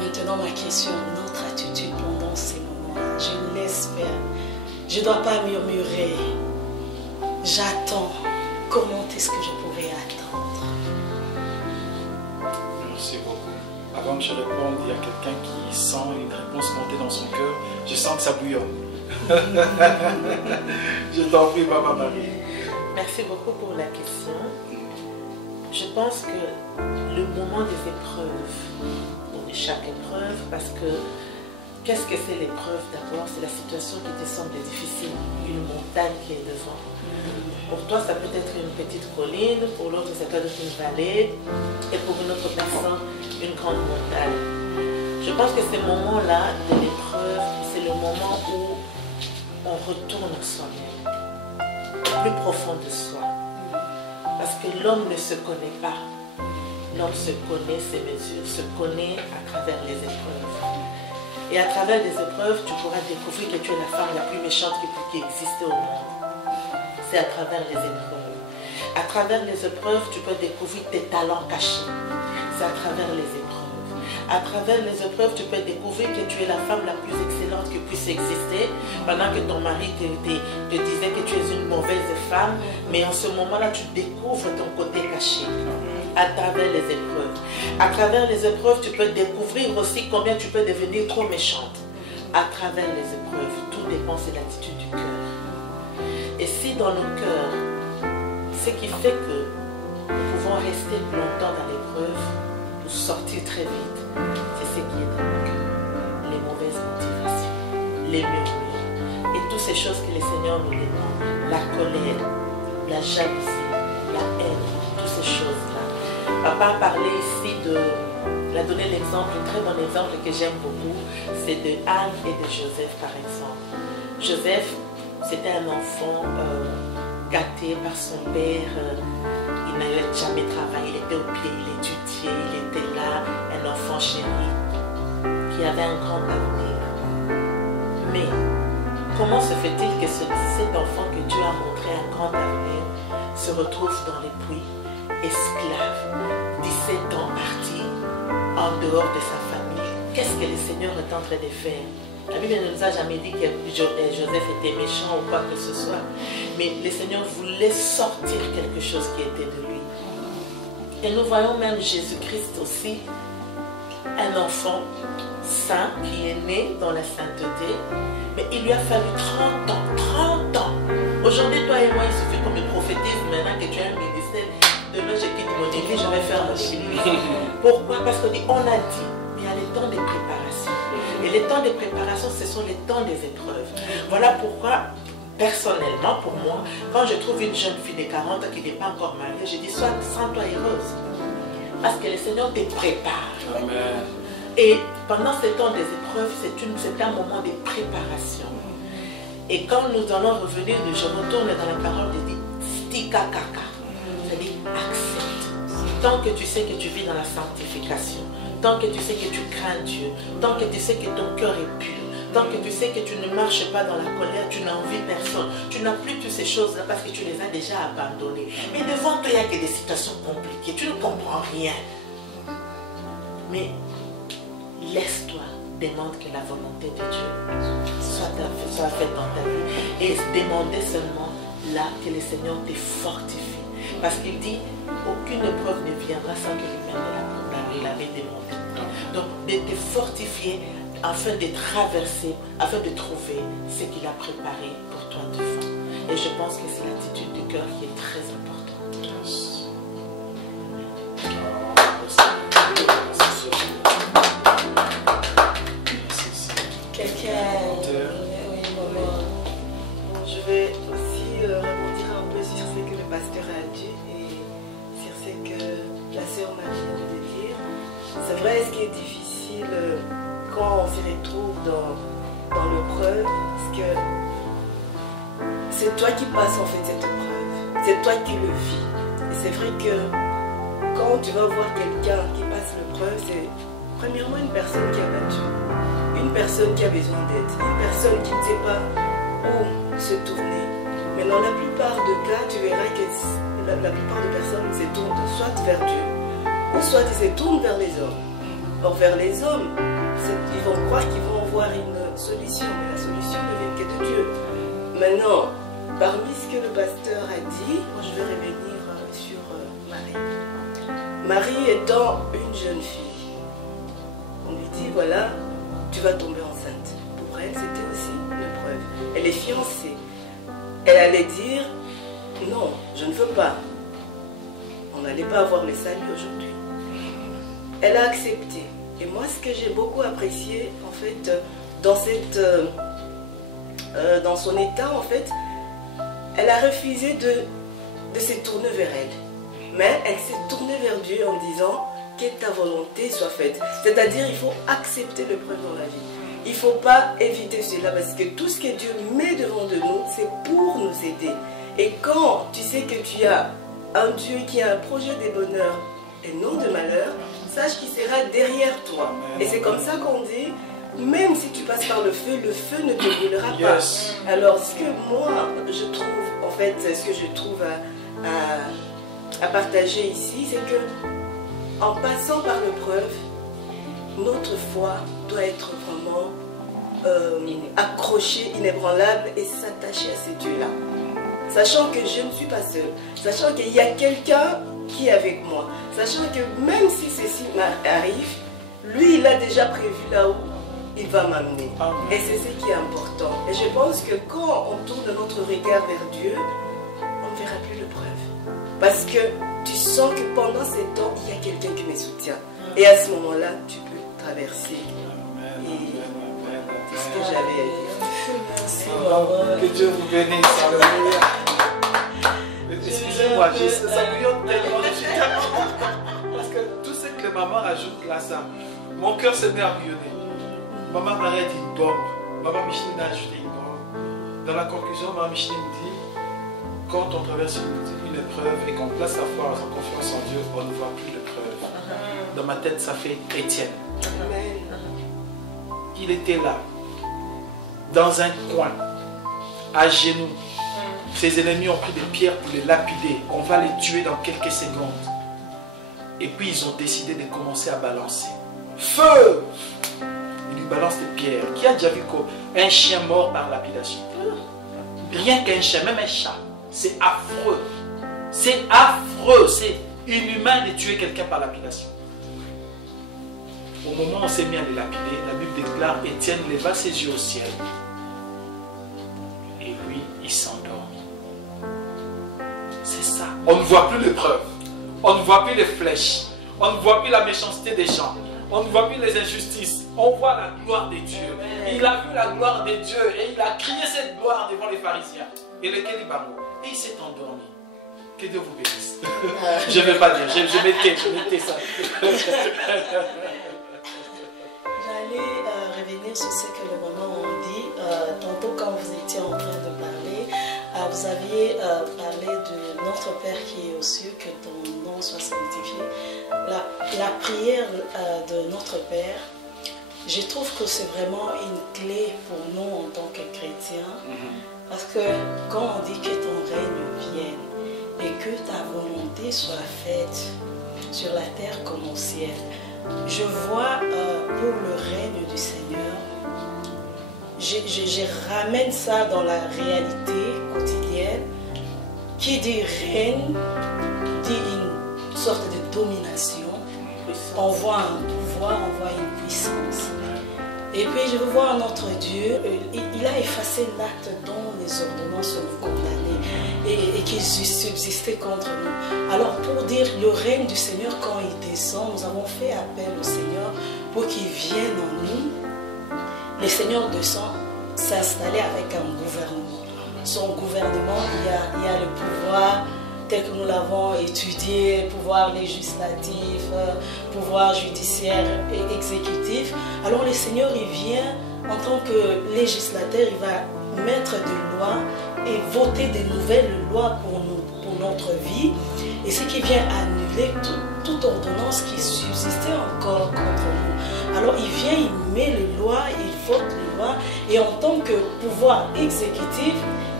Maintenant, ma question, notre attitude pendant ces moments-là, je l'espère. Je ne dois pas murmurer. J'attends. Comment est-ce que je pourrais attendre? Merci beaucoup. Avant que je réponde, il y a quelqu'un qui sent une réponse monter dans son cœur. Je sens que ça bouillonne. Je t'en prie, Maman Marie. Merci beaucoup pour la question. Je pense que le moment des épreuves, ou de chaque épreuve, parce que qu'est-ce que c'est l'épreuve d'abord? C'est la situation qui te semble difficile, une montagne qui est devant. Pour toi, ça peut être une petite colline, pour l'autre, ça peut être une vallée, et pour une autre personne, une grande montagne. Je pense que ces moments-là de l'épreuve, c'est le moment où on retourne à soi-même, au plus profond de soi. Parce que l'homme ne se connaît pas. L'homme se connaît ses mesures, se connaît à travers les épreuves. Et à travers les épreuves, tu pourras découvrir que tu es la femme la plus méchante qui existe au monde. C'est à travers les épreuves. À travers les épreuves, tu peux découvrir tes talents cachés. C'est à travers les épreuves. À travers les épreuves, tu peux découvrir que tu es la femme la plus excellente qui puisse exister, pendant que ton mari te disait que tu es une mauvaise femme, mais en ce moment-là, tu découvres ton côté caché. À travers les épreuves. À travers les épreuves, tu peux découvrir aussi combien tu peux devenir trop méchante. À travers les épreuves, tout dépend de l'attitude du cœur. Et si dans nos cœurs, ce qui fait que nous pouvons rester longtemps dans l'épreuve, ou sortir très vite, c'est ce qui est dans nos cœurs. Les mauvaises motivations, les murmures, et toutes ces choses que le Seigneur nous demande, la colère, la jalousie, la haine, toutes ces choses-là. Papa a parlé ici il a donné l'exemple, un très bon exemple que j'aime beaucoup, c'est de Anne et de Joseph par exemple. Joseph, c'était un enfant gâté par son père, il n'avait jamais travaillé, il était au pied, il étudiait, il était là, un enfant chéri, qui avait un grand avenir. Mais, comment se fait-il que cet enfant que Dieu a montré un grand avenir se retrouve dans les puits, esclave, 17 ans parti, en dehors de sa famille? Qu'est-ce que le Seigneur est en train de faire? La Bible ne nous a jamais dit que Joseph était méchant ou quoi que ce soit. Mais le Seigneur voulait sortir quelque chose qui était de lui. Et nous voyons même Jésus-Christ aussi, un enfant saint qui est né dans la sainteté. Mais il lui a fallu 30 ans. Aujourd'hui, toi et moi, il suffit qu'on me prophétise maintenant que tu as un ministère. Demain, je quitte mon église, je vais faire mon église. Pourquoi? Parce qu'on a dit, il y a les temps de préparation. Et les temps de préparation, ce sont les temps des épreuves. Voilà pourquoi, personnellement, pour moi, quand je trouve une jeune fille de 40 ans qui n'est pas encore mariée, je dis, sens-toi heureuse. Parce que le Seigneur te prépare. Amen. Et pendant ces temps des épreuves, c'est un moment de préparation. Et quand nous allons revenir, je retourne dans la parole de Dieu, stika kaka. C'est-à-dire, accepte. Tant que tu sais que tu vis dans la sanctification, tant que tu sais que tu crains Dieu, tant que tu sais que ton cœur est pur, tant que tu sais que tu ne marches pas dans la colère, tu n'envies personne, tu n'as plus toutes ces choses-là parce que tu les as déjà abandonnées. Mais devant toi, il n'y a que des situations compliquées, tu ne comprends rien. Mais laisse-toi, demande que la volonté de Dieu soit faite dans ta vie. Et demandez seulement là que le Seigneur te fortifie. Parce qu'il dit, aucune épreuve ne viendra sans que lui-même ne l'avait demandé. Donc, de te fortifier afin de traverser, afin de trouver ce qu'il a préparé pour toi devant. Et je pense que c'est l'attitude du cœur qui est très importante. Yes. Quelqu'un... Oui, maman. vais aussi rebondir un peu sur ce que le pasteur a dit et sur ce que la sœur Marie vient de dire. C'est vrai, ce qui est difficile quand on se retrouve dans l'épreuve, c'est que c'est toi qui passes en fait cette épreuve, c'est toi qui le vis. Et c'est vrai que quand tu vas voir quelqu'un qui passe l'épreuve, c'est premièrement une personne qui a battu, une personne qui a besoin d'aide, une personne qui ne sait pas où se tourner. Mais dans la plupart des cas, tu verras que la plupart des personnes se tournent soit vers Dieu, ou soit ils se tournent vers les hommes. Or vers les hommes, ils vont croire qu'ils vont avoir une solution, mais la solution ne vient que de Dieu. Maintenant, parmi ce que le pasteur a dit, moi je vais revenir sur Marie. Marie étant une jeune fille, on lui dit voilà, tu vas tomber enceinte. Pour elle, c'était aussi une épreuve. Elle est fiancée. Elle allait dire non, je ne veux pas. On n'allait pas avoir le salut aujourd'hui. Elle a accepté. Et moi, ce que j'ai beaucoup apprécié, en fait, dans son état, en fait, elle a refusé de se tourner vers elle. Mais elle s'est tournée vers Dieu en disant que ta volonté soit faite. C'est-à-dire, il faut accepter l'épreuve dans la vie. Il ne faut pas éviter cela parce que tout ce que Dieu met devant de nous, c'est pour nous aider. Et quand tu sais que tu as un Dieu qui a un projet de bonheur et non de malheur, sache qu'il sera derrière toi. Et c'est comme ça qu'on dit, même si tu passes par le feu ne te brûlera pas. Yes. Alors ce que moi, je trouve, en fait, ce que je trouve à partager ici, c'est que en passant par l'épreuve, notre foi doit être vraiment accrochée, inébranlable et s'attacher à ces dieux-là. Sachant que je ne suis pas seule, sachant qu'il y a quelqu'un qui est avec moi, sachant que même si ceci m'arrive, lui il a déjà prévu là où il va m'amener. Et c'est ce qui est important. Et je pense que quand on tourne notre regard vers Dieu, on ne verra plus l'épreuve. Parce que tu sens que pendant ces temps, il y a quelqu'un qui me soutient. Et à ce moment-là, tu peux traverser. Et c'est ce que j'avais à dire. Merci, Que Dieu vous bénisse. Alléluia. Excusez-moi, ça bouillonne tellement. Parce que tout ce que maman rajoute là, ça, mon cœur se met à bouillonner. Maman Marie dit une bombe. Maman Micheline a ajouté une bombe. Dans la conclusion, maman Micheline dit quand on traverse une épreuve et qu'on place sa foi, sa confiance en Dieu, on ne voit plus l'épreuve. Dans ma tête, ça fait Étienne. Il était là, dans un coin, à genoux. Ses ennemis ont pris des pierres pour les lapider. On va les tuer dans quelques secondes. Et puis ils ont décidé de commencer à balancer. Feu! Ils lui balancent des pierres. Qui a déjà vu un chien mort par lapidation? Rien qu'un chien, même un chat. C'est affreux. C'est affreux. C'est inhumain de tuer quelqu'un par lapidation. Au moment où on s'est mis à les lapider, la Bible déclare Étienne leva ses yeux au ciel. Et lui, il s'endort. C'est ça. On ne voit plus l'épreuve. On ne voit plus les flèches. On ne voit plus la méchanceté des gens. On ne voit plus les injustices. On voit la gloire de Dieu. Il a vu la gloire de Dieu et il a crié cette gloire devant les pharisiens et les Kélibamos. Et il s'est endormi. Que Dieu vous bénisse. Je ne vais pas dire. Je m'étais ça. J'allais revenir sur ce que le maman a dit. Tantôt, quand vous étiez en train de parler, vous aviez parlé de notre Père qui est aux cieux, que ton nom soit sanctifié. La prière de notre Père, je trouve que c'est vraiment une clé pour nous en tant que chrétiens. Parce que quand on dit que ton règne vienne et que ta volonté soit faite sur la terre comme au ciel, je vois pour le règne du Seigneur, je ramène ça dans la réalité quotidienne. Qui dit règne, dit une sorte de domination. On voit un pouvoir, on voit une puissance. Et puis je veux voir notre Dieu, il a effacé l'acte dont les ordonnances nous condamnaient et qui subsistait contre nous. Alors pour dire le règne du Seigneur, quand il descend, nous avons fait appel au Seigneur pour qu'il vienne en nous. Le Seigneur descend s'installer avec un gouvernement. son gouvernement, il y a le pouvoir tel que nous l'avons étudié, pouvoir législatif, pouvoir judiciaire et exécutif. Alors le Seigneur, il vient en tant que législateur, il va mettre des lois et voter de nouvelles lois pour notre vie. Et ce qui vient annuler toute ordonnance qui subsistait encore contre nous. Alors il vient, il met les lois, il vote les lois. Et en tant que pouvoir exécutif,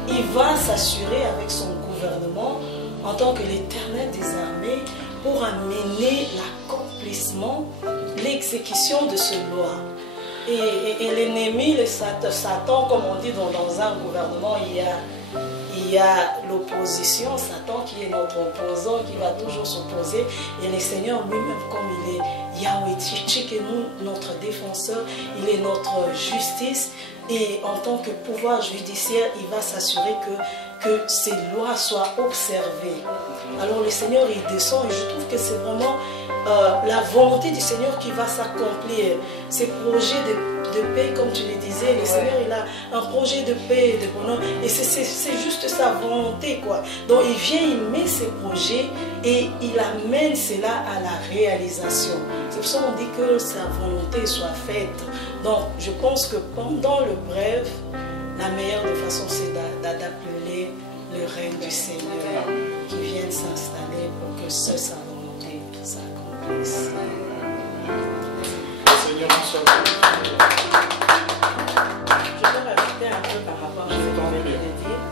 il va s'assurer avec son gouvernement en tant que l'Éternel des armées pour amener l'accomplissement, l'exécution de ces lois. Et l'ennemi, le Satan, comme on dit dans un gouvernement, il y a l'opposition, Satan qui est notre opposant, qui va toujours s'opposer. Et le Seigneur lui-même, comme il est Yahweh Tchikenu, notre défenseur, il est notre justice. Et en tant que pouvoir judiciaire, il va s'assurer que ces lois soient observées. Alors le Seigneur, il descend et je trouve que c'est vraiment la volonté du Seigneur qui va s'accomplir. Ces projets de paix, comme tu le disais, le Seigneur, il a un projet de paix et de bonheur. Et c'est juste sa volonté, quoi. Donc il vient, il met ses projets et il amène cela à la réalisation. C'est pour ça qu'on dit que sa volonté soit faite. Donc je pense que pendant le bref, la meilleure des façons, c'est d'appeler le règne du Seigneur qui vienne s'installer pour que sa volonté s'accomplisse. Seigneur, on soit Je peux rajouter un peu par rapport à ce que vous venez de dire.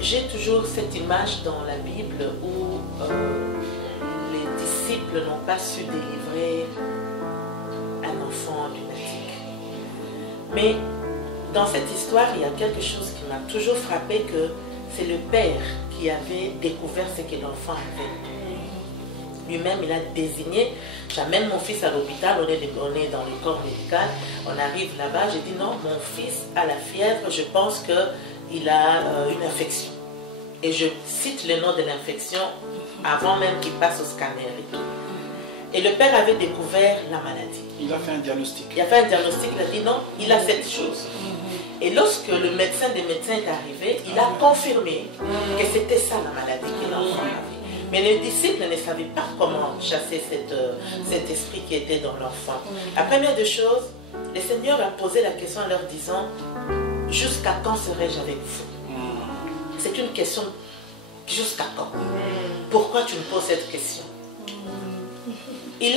J'ai toujours cette image dans la Bible où les disciples n'ont pas su délivrer un enfant lunatique. Mais dans cette histoire, il y a quelque chose qui m'a toujours frappé, que c'est le père qui avait découvert ce que l'enfant avait. Lui-même, il a désigné, j'amène mon fils à l'hôpital, on est dans le corps médical, on arrive là-bas, j'ai dit non, mon fils a la fièvre, je pense qu'il a une infection. Et je cite le nom de l'infection avant même qu'il passe au scanner et tout. Et le père avait découvert la maladie. Il a fait un diagnostic. Il a fait un diagnostic, il a dit non, il a cette chose. Et lorsque le médecin des médecins est arrivé, il a confirmé que c'était ça la maladie que l'enfant avait. Mais les disciples ne savaient pas comment chasser cet esprit qui était dans l'enfant. La première des choses, le Seigneur a posé la question en leur disant, jusqu'à quand serai-je avec vous? C'est une question, jusqu'à quand? Pourquoi tu me poses cette question? Il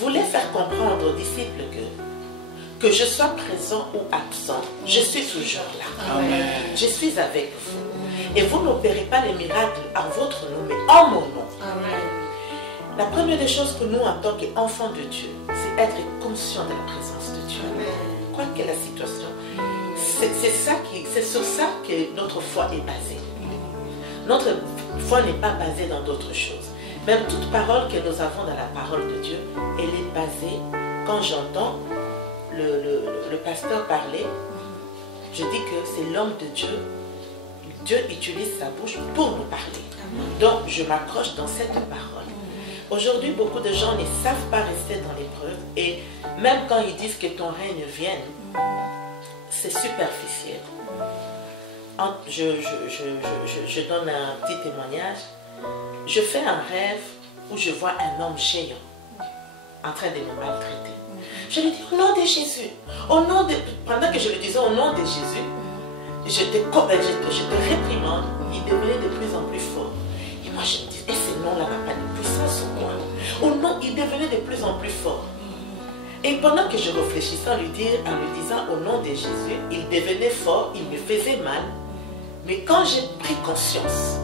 voulait faire comprendre aux disciples que je sois présent ou absent, je suis toujours là. Amen. Je suis avec vous. Et vous n'opérez pas les miracles à votre nom, mais en mon nom. Amen. La première des choses que nous, en tant qu'enfants de Dieu, c'est être conscient de la présence de Dieu. Quoi que la situation. C'est sur ça que notre foi est basée. Notre foi n'est pas basée dans d'autres choses. Même toute parole que nous avons dans la parole de Dieu, elle est basée, quand j'entends le pasteur parler, je dis que c'est l'homme de Dieu. Dieu utilise sa bouche pour nous parler. Donc, je m'accroche dans cette parole. Aujourd'hui, beaucoup de gens ne savent pas rester dans l'épreuve. Et même quand ils disent que ton règne vienne, c'est superficiel. Je donne un petit témoignage. Je fais un rêve où je vois un homme géant en train de me maltraiter. Je lui dis au nom de Jésus. Pendant que je lui disais au nom de Jésus, je te réprimande. Il devenait de plus en plus fort. Et moi je me dis, et ce nom-là n'a pas de puissance sur moi. Au nom, il devenait de plus en plus fort. Et pendant que je réfléchissais en lui disant au nom de Jésus, il devenait fort, il me faisait mal. Mais quand j'ai pris conscience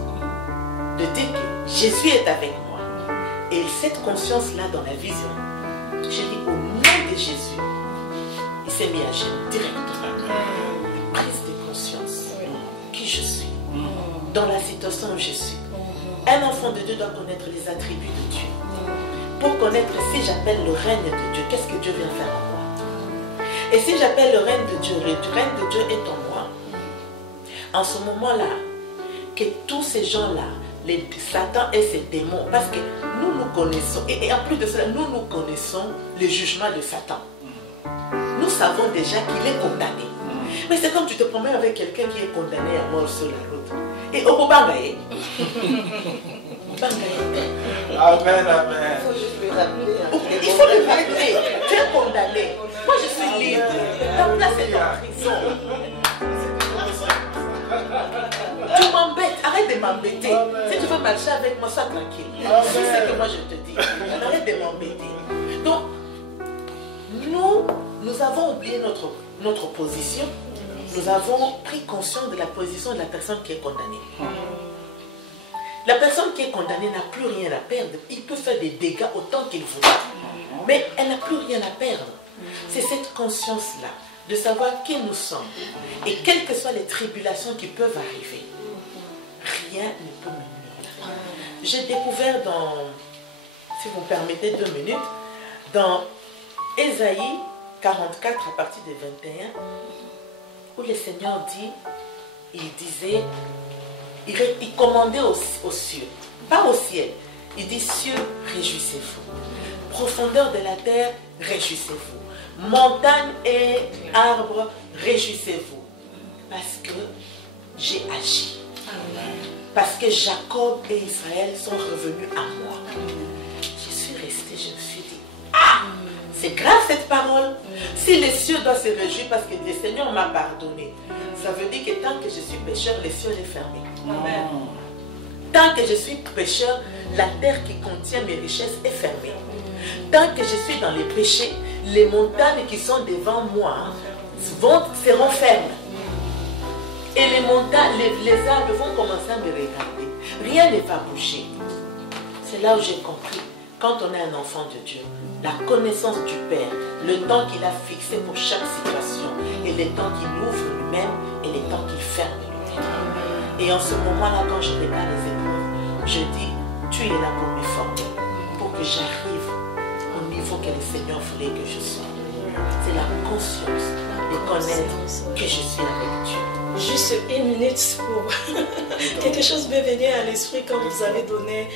de dire que Jésus est avec moi, et cette conscience-là dans la vision, j'ai dit au nom de Jésus, il s'est mis à genoux directement. Prise de conscience, qui je suis, dans la situation où je suis. Un enfant de Dieu doit connaître les attributs de Dieu. Pour connaître, si j'appelle le règne de Dieu, qu'est-ce que Dieu vient faire en moi? Et si j'appelle le règne de Dieu est en moi, en ce moment-là, que tous ces gens-là, les Satan et ses démons, parce que nous connaissons, et en plus de cela, nous connaissons le jugement de Satan. Nous savons déjà qu'il est condamné. Mais c'est comme tu te promènes avec quelqu'un qui est condamné à mort sur la route. Et au Bangaye. Amen, amen. Il faut juste lui rappeler. Il faut le rappeler. Tu es condamné. Moi, je suis libre. Ta place est en prison. Tu m'embêtes. Arrête de m'embêter. Si tu veux marcher avec moi, sois tranquille. C'est ce que moi je te dis. Arrête de m'embêter. Donc, nous avons oublié notre position. Nous avons pris conscience de la position de la personne qui est condamnée. La personne qui est condamnée n'a plus rien à perdre. Il peut faire des dégâts autant qu'il voudra. Mais elle n'a plus rien à perdre. C'est cette conscience-là, de savoir qui nous sommes. Et quelles que soient les tribulations qui peuvent arriver, rien ne peut me nuire. J'ai découvert si vous me permettez 2 minutes, dans Ésaïe 44 à partir de 21, où le Seigneur il commandait aux cieux, pas au ciel. Il dit, cieux, réjouissez-vous. Profondeur de la terre, réjouissez-vous. Montagne et arbres, réjouissez-vous. Parce que j'ai agi. Parce que Jacob et Israël sont revenus à moi. Je suis restée, je me suis dit, c'est grave cette parole. Si les cieux doivent se réjouir parce que le Seigneur m'a pardonné, ça veut dire que tant que je suis pécheur, les cieux sont fermés. Amen. Tant que je suis pécheur, la terre qui contient mes richesses est fermée. Tant que je suis dans les péchés, les montagnes qui sont devant moi seront fermes. Et les montagnes, les arbres vont commencer à me regarder. Rien ne va bouger. C'est là où j'ai compris, quand on est un enfant de Dieu, la connaissance du Père, le temps qu'il a fixé pour chaque situation, et le temps qu'il ouvre lui-même, et le temps qu'il ferme lui-même. Et en ce moment-là, quand je regarde les épreuves, je dis, tu es là pour me former, pour que j'arrive au niveau que le Seigneur voulait que je sois. C'est la conscience de connaître que je suis avec Dieu. Juste 1 minute pour quelque chose m'est venu à l'esprit quand vous avez donné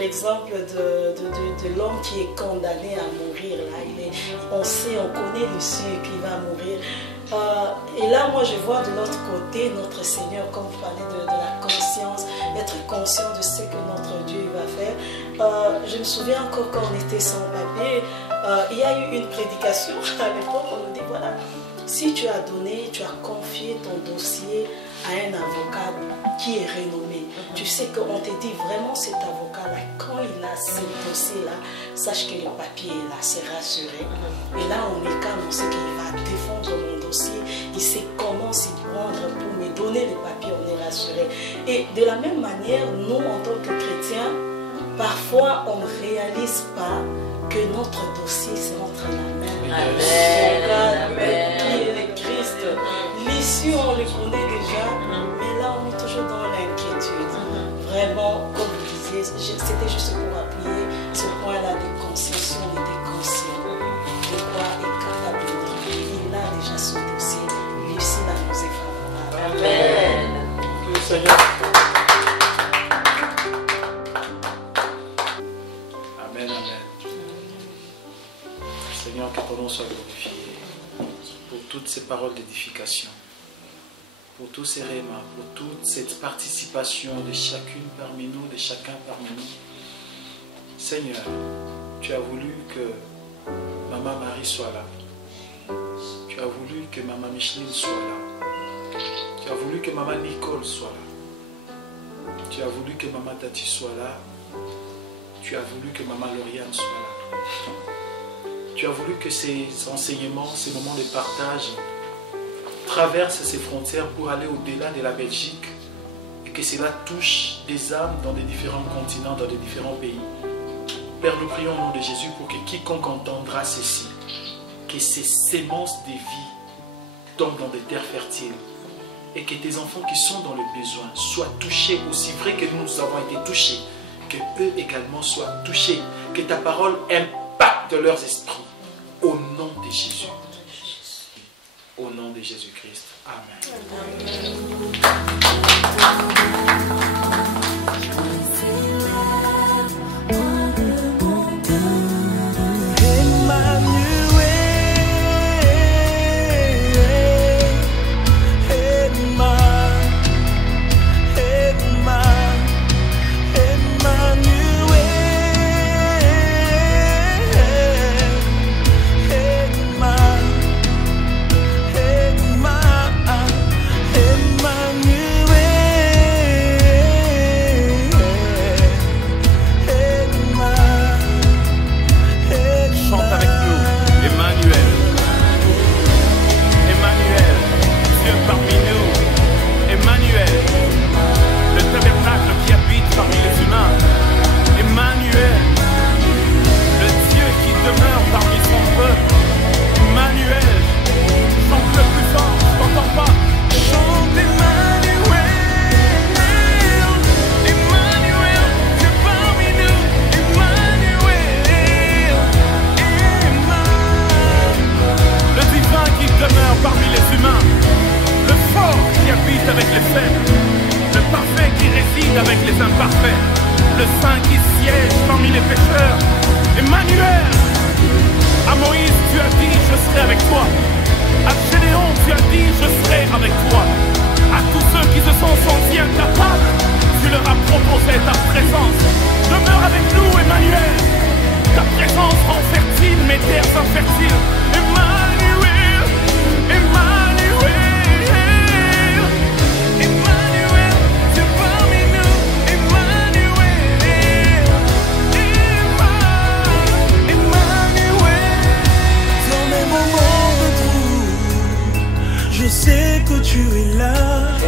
l'exemple de l'homme qui est condamné à mourir. Là. On connaît l'issue qu'il va mourir. Et là, moi, je vois de l'autre côté notre Seigneur, comme vous parlez de la conscience, être conscient de ce que notre Dieu va faire. Je me souviens encore quand on était sans papier, il y a eu une prédication à l'époque, on nous dit voilà, si tu as donné, tu as confié ton dossier à un avocat qui est renommé, tu sais qu'on te dit vraiment cet avocat-là, quand il a ce dossier-là, sache que le papier est là, c'est rassuré. Et là, on est calme, on sait qu'il va défendre mon dossier, il sait comment s'y prendre pour me donner le papier, on est rassuré. Et de la même manière, nous, en tant que chrétiens, parfois, on ne réalise pas que notre dossier, c'est entre la main. Amen. Qui est le Christ. L'issue, on le connaît déjà, mais là, on est toujours dans l'inquiétude. Vraiment, comme vous disiez, c'était juste pour appuyer ce point-là de conscience, on était conscient de quoi est capable notre vie. Il a déjà son dossier. L'issue, là, nous est favorable. Amen. Le Seigneur. Amen, amen. Seigneur, que ton nom soit glorifié pour toutes ces paroles d'édification, pour tous ces rémas, pour toute cette participation de chacune parmi nous, de chacun parmi nous. Seigneur, tu as voulu que Maman Marie soit là. Tu as voulu que Maman Micheline soit là. Tu as voulu que Maman Nicole soit là. Tu as voulu que Maman Tati soit là. Tu as voulu que Maman Lauriane soit là. Tu as voulu que ces enseignements, ces moments de partage traversent ces frontières pour aller au-delà de la Belgique et que cela touche des âmes dans des différents continents, dans des différents pays. Père, nous prions au nom de Jésus pour que quiconque entendra ceci, que ces sémences de vie tombent dans des terres fertiles et que tes enfants qui sont dans le besoin soient touchés aussi vrai que nous avons été touchés, que eux également soient touchés, que ta parole impacte leurs esprits. Au nom de Jésus. Au nom de Jésus-Christ. Amen. Je sais que tu es là.